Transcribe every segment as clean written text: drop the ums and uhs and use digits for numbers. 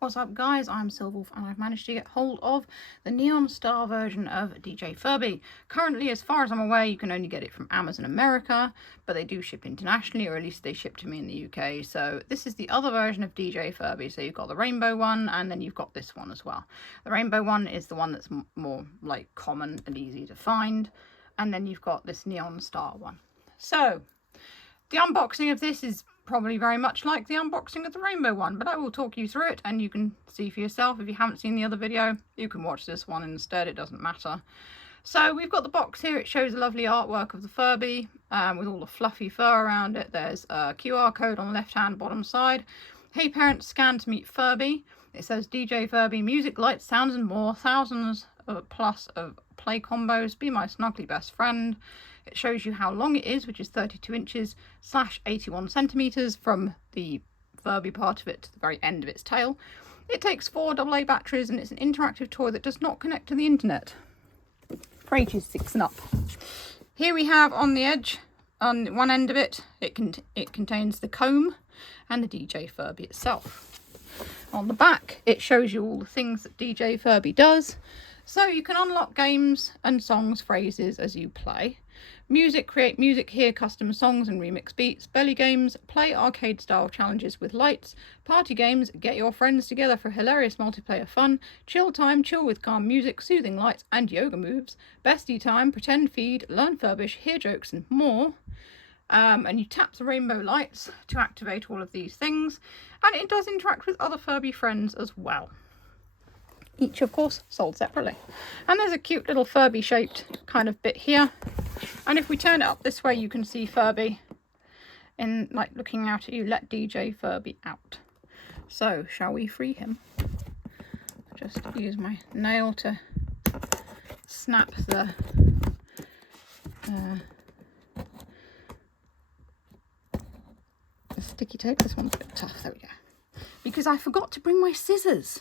What's up guys, I'm Silverwolf and I've managed to get hold of the Neon Star version of DJ Furby. Currently, as far as I'm aware, you can only get it from Amazon America, but they do ship internationally, or at least they ship to me in the UK. So this is the other version of DJ Furby. So you've got the rainbow one and then you've got this one as well. The rainbow one is the one that's more like common and easy to find. And then you've got this Neon Star one. So the unboxing of this is probably very much like the unboxing of the rainbow one, but I will talk you through it and you can see for yourself. If you haven't seen the other video, you can watch this one instead, it doesn't matter. So we've got the box here. It shows a lovely artwork of the Furby with all the fluffy fur around it. There's a QR code on the left hand bottom side. Hey parents, scan to meet Furby. It says DJ Furby, music, lights, sounds and more, thousands plus of play combos, be my snuggly best friend. It shows you how long it is, which is 32 inches / 81 centimeters from the Furby part of it to the very end of its tail. It takes 4 AA batteries and it's an interactive toy that does not connect to the internet. For ages 6 and up. Here we have on the edge, on one end of it, it contains the comb and the DJ Furby itself. On the back, it shows you all the things that DJ Furby does. So you can unlock games and songs, phrases as you play. Music, create music, hear custom songs and remix beats. Belly games, play arcade style challenges with lights. Party games, get your friends together for hilarious multiplayer fun. Chill time, chill with calm music, soothing lights and yoga moves. Bestie time, pretend feed, learn Furbish, hear jokes and more. And you tap the rainbow lights to activate all of these things. And it does interact with other Furby friends as well. Each, of course, sold separately. And there's a cute little Furby shaped kind of bit here. And if we turn it up this way, you can see Furby in like looking out at you. Let DJ Furby out. So shall we free him? Just use my nail to snap the sticky tape. This one's a bit tough. There we go. Because I forgot to bring my scissors.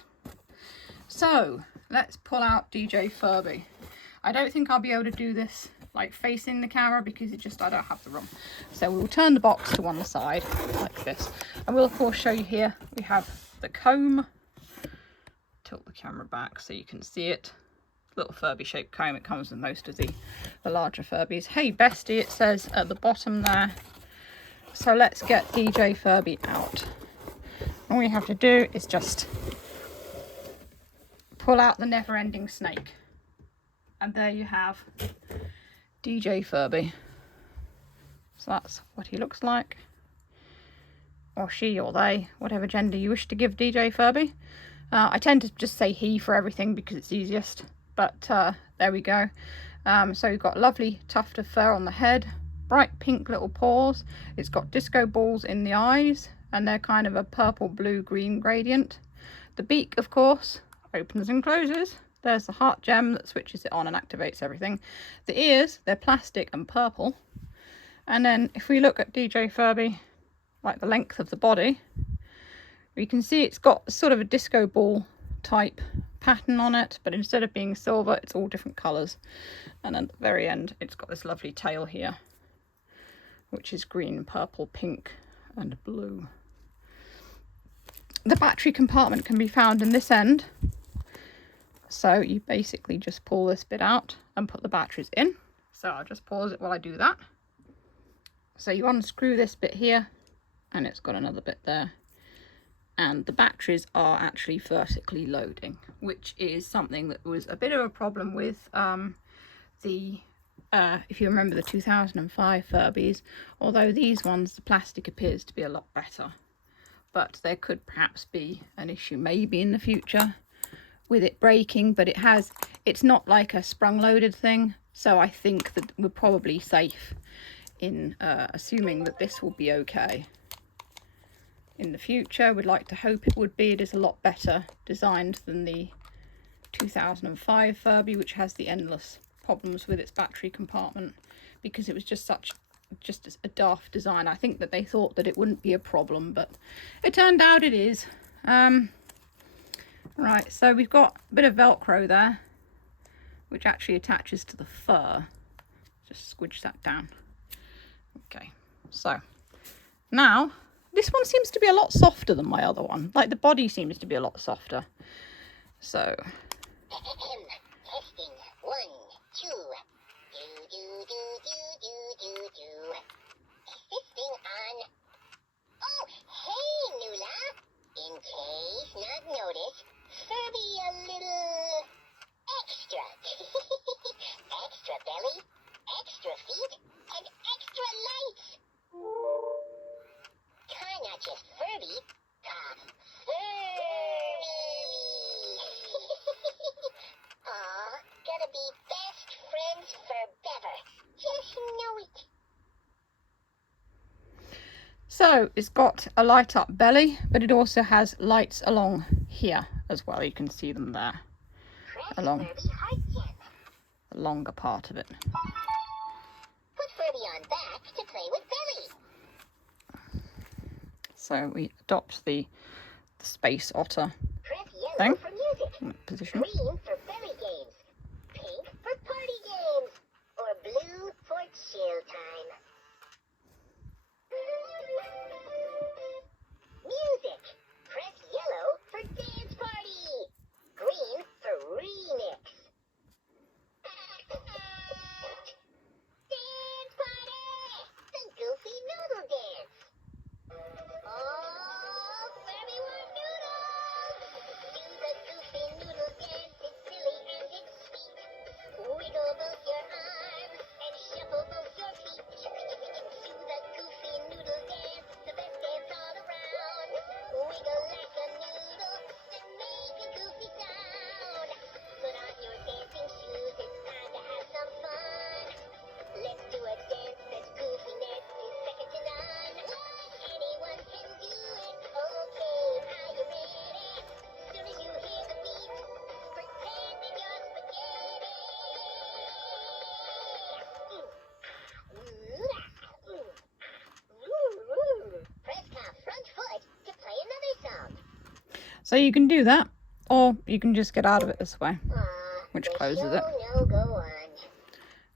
So let's pull out DJ Furby. I don't think I'll be able to do this like facing the camera because I don't have the room. So we'll turn the box to one side like this. I will of course show you here. We have the comb. Tilt the camera back so you can see it. Little Furby shaped comb. It comes with most of the larger Furbies. Hey bestie, it says at the bottom there. So let's get DJ Furby out. All you have to do is just pull out the never-ending snake. And there you have DJ Furby. So that's what he looks like. Or she or they, whatever gender you wish to give DJ Furby. I tend to just say he for everything because it's easiest. But there we go. So you've got a lovely tuft of fur on the head. Bright pink little paws. It's got disco balls in the eyes. And they're kind of a purple, blue, green gradient. The beak, of course, opens and closes. There's the heart gem that switches it on and activates everything. The ears, they're plastic and purple. And then if we look at DJ Furby, like the length of the body, we can see it's got sort of a disco ball type pattern on it, but instead of being silver, it's all different colours. And at the very end, it's got this lovely tail here, which is green, purple, pink and blue. The battery compartment can be found in this end. So you basically just pull this bit out and put the batteries in. So I'll just pause it while I do that. So you unscrew this bit here and it's got another bit there. And the batteries are actually vertically loading, which is something that was a bit of a problem with if you remember the 2005 Furbies. Although these ones, the plastic appears to be a lot better. But there could perhaps be an issue maybe in the future with it breaking, but it's not like a sprung loaded thing, so I think that we're probably safe in assuming that this will be okay in the future. We'd like to hope it would be. It is a lot better designed than the 2005 Furby, which has the endless problems with its battery compartment because it was just a daft design. I think that they thought that it wouldn't be a problem, but it turned out it is. Right, so we've got a bit of Velcro there, which actually attaches to the fur. Just squidge that down. Okay, so now This one seems to be a lot softer than my other one. Like the body seems to be a lot softer. So. Testing 1, 2. Do. Assisting on. Oh, hey, Nula. In case not noticed, Furby a little extra. Extra belly, extra feet, and extra lights. Not just Furby, Furby. Aw, gotta be best friends forever. Just know it. So it's got a light up belly, but it also has lights along here as well. You can see them there. Along the longer part of it. Put Furby on back to play with belly. So we adopt the space otter thing. For music. Position. Green for belly games. Pink for party games. Or blue for chill time. Music. Press yellow for dance party. Green for remix. Dance party! The Goofy Noodle Dance. Oh, everyone noodles! Do the Goofy Noodle Dance. It's silly and it's sweet. Wiggle both your arms and shuffle both your feet. Do the Goofy Noodle Dance, the best dance all around. Wiggle like a noodle and make a goofy sound. Put on your dancing shoes, it's time to have some fun. Let's do a dance that's goofiness is second to none. Anyone can do it. Okay, are you ready? Soon as you hear the beat, pretend that you're spaghetti. Press front foot to play another song. So you can do that, or you can just get out of it this way, which closes it. No, go on.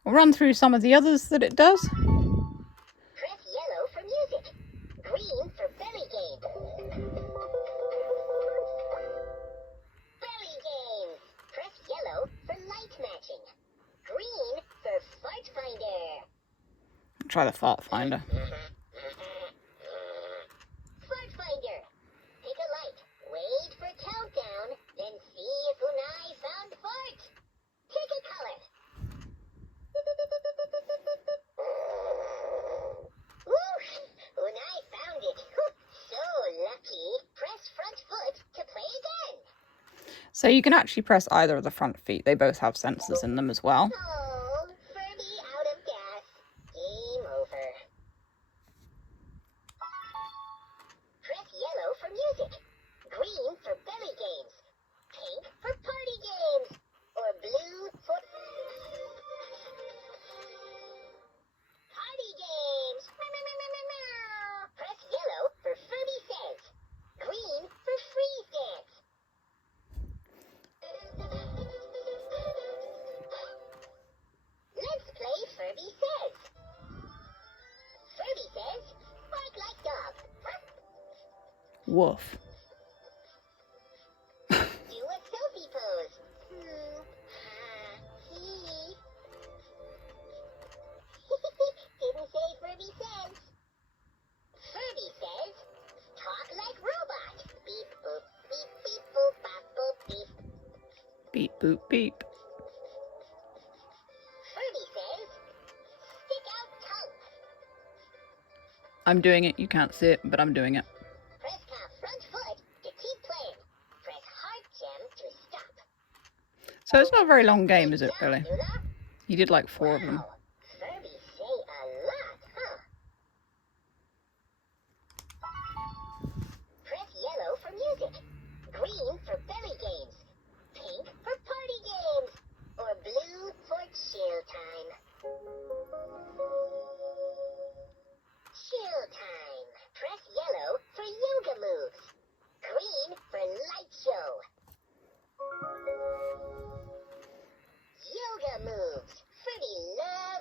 We'll run through some of the others that it does. Press yellow for music. Green for belly games. Belly games. Press yellow for light matching. Green for fart finder. Try the fart finder. Fart finder. Pick a light. Wait for countdown. Then see if Unai found fart. Pick a color. Woo! Unai found it. So lucky. Press front foot to play again. So you can actually press either of the front feet. They both have sensors in them as well. Oh, Furby out of gas. Game over. Press yellow for music. Green for belly games. Pink for party games. Or blue for party games. Press yellow for Furby Says. Green for freeze dance. Let's play Furby Says. Furby says, bark like dog. Woof. Do a selfie pose. He. Didn't say Furby says. Furby says, talk like robot. Beep boop, beep beep boop, bop boop, beep. Beep boop beep. Furby says, stick out tongue. I'm doing it. You can't see it, but I'm doing it. Press front foot to keep playing. Press hard gem to stop. So it's not a very long game, is it, Good really? job, Nula. You did like 4 of them. Wow, Furby say a lot, huh? Press yellow for music. Green for belly games. Pink for party games. Or blue for chill time. Chill time. Press yellow for yoga moves. Green for light show. Yoga moves. Furby loves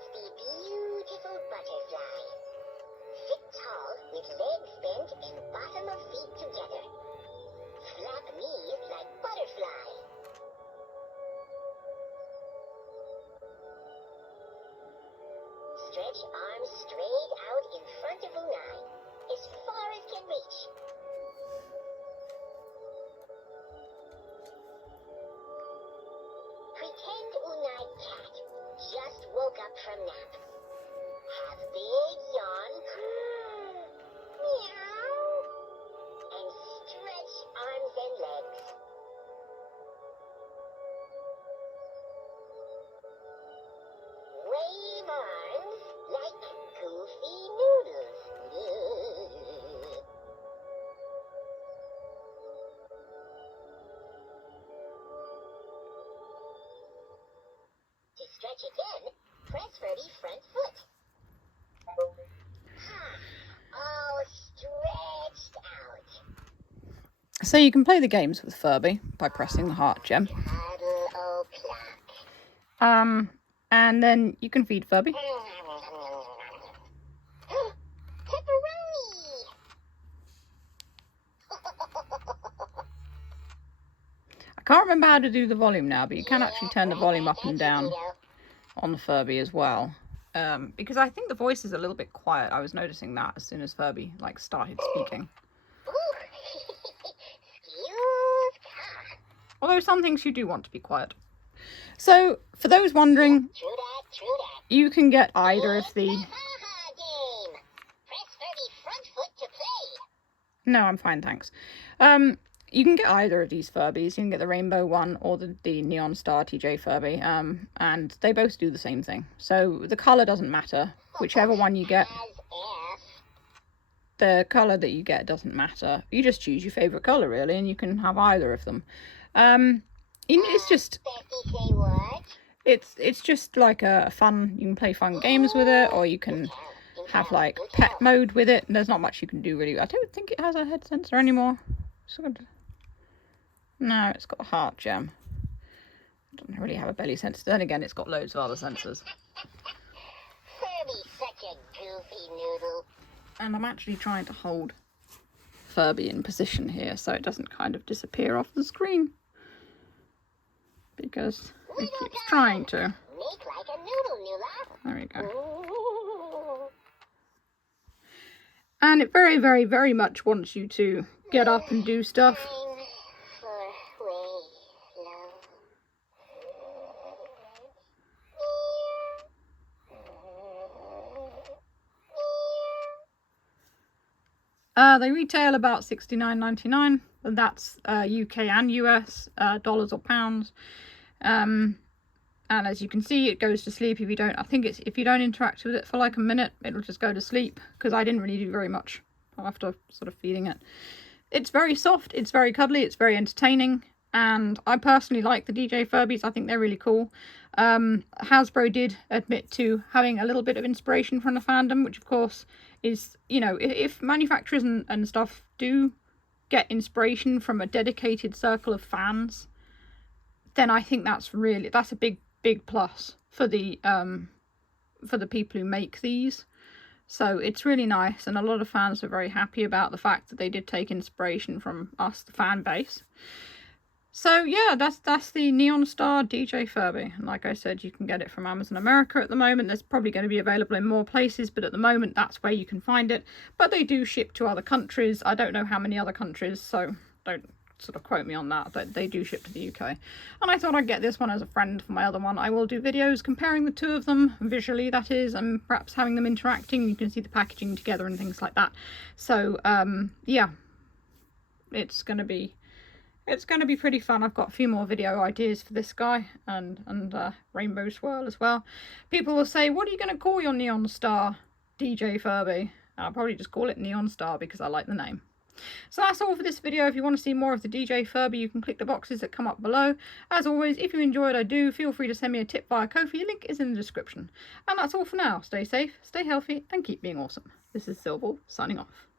That's the beautiful butterfly. Sit tall with legs bent and bottom of feet together. Flap knees like butterfly. Stretch arms straight out in front of Unai, as far as can reach. Pretend Unai cat just woke up from nap. Have big yawn. Meow. And stretch arms and legs. Wave arms like goofy noodles. To stretch again, press Furby front foot. All stretched out. So you can play the games with Furby by pressing the heart gem. Cuddle, oh clock. And then you can feed Furby. Pepperoni! I can't remember how to do the volume now, but you can actually turn the volume up and down on the Furby as well. Because I think the voice is a little bit quiet. I was noticing that as soon as Furby started speaking. Although some things you do want to be quiet. So, for those wondering, you can get either of the... No, I'm fine, thanks. You can get either of these Furbies. You can get the rainbow one or the Neon Star TJ Furby. And they both do the same thing. So, the colour doesn't matter. Whichever one you get, the colour that you get doesn't matter. You just choose your favourite colour, really, and you can have either of them. It's just... It's just like a fun... You can play fun games with it, or you can have, like, pet mode with it. And there's not much you can do, really. I don't think it has a head sensor anymore. No, it's got a heart gem. It doesn't really have a belly sensor. Then again, it's got loads of other sensors. Furby's such a goofy noodle. And I'm actually trying to hold Furby in position here so it doesn't kind of disappear off the screen. Because it keeps trying to. Make like a noodle, Nula. There we go. Ooh. And it very, very, very much wants you to get up and do stuff. Time for way low. They retail about $69.99, and that's UK and US dollars or pounds. And as you can see, it goes to sleep if you don't. I think it's if you don't interact with it for like a minute, it'll just go to sleep. Because I didn't really do very much after sort of feeding it. It's very soft. It's very cuddly. It's very entertaining. And I personally like the DJ Furbies. I think they're really cool. Hasbro did admit to having a little bit of inspiration from the fandom, which of course is, you know, if manufacturers and stuff do get inspiration from a dedicated circle of fans, then I think that's a big plus for the people who make these. So it's really nice, and a lot of fans are very happy about the fact that they did take inspiration from us, the fan base. So yeah, that's the Neon Star DJ Furby. And like I said, you can get it from Amazon America at the moment. There's probably going to be available in more places, but at the moment that's where you can find it. But they do ship to other countries. I don't know how many other countries, so don't sort of quote me on that, but they do ship to the UK. And I thought I'd get this one as a friend for my other one. I will do videos comparing the two of them, visually that is, and perhaps having them interacting. You can see the packaging together and things like that. So yeah, it's gonna be pretty fun. I've got a few more video ideas for this guy and Rainbow Swirl as well. People will say, what are you going to call your Neon Star DJ Furby? I'll probably just call it Neon Star because I like the name. So that's all for this video. If you want to see more of the DJ Furby, you can click the boxes that come up below. As always, if you enjoyed, feel free to send me a tip via Ko-fi. Link is in the description. And that's all for now. Stay safe, stay healthy, and keep being awesome. This is Silval, signing off.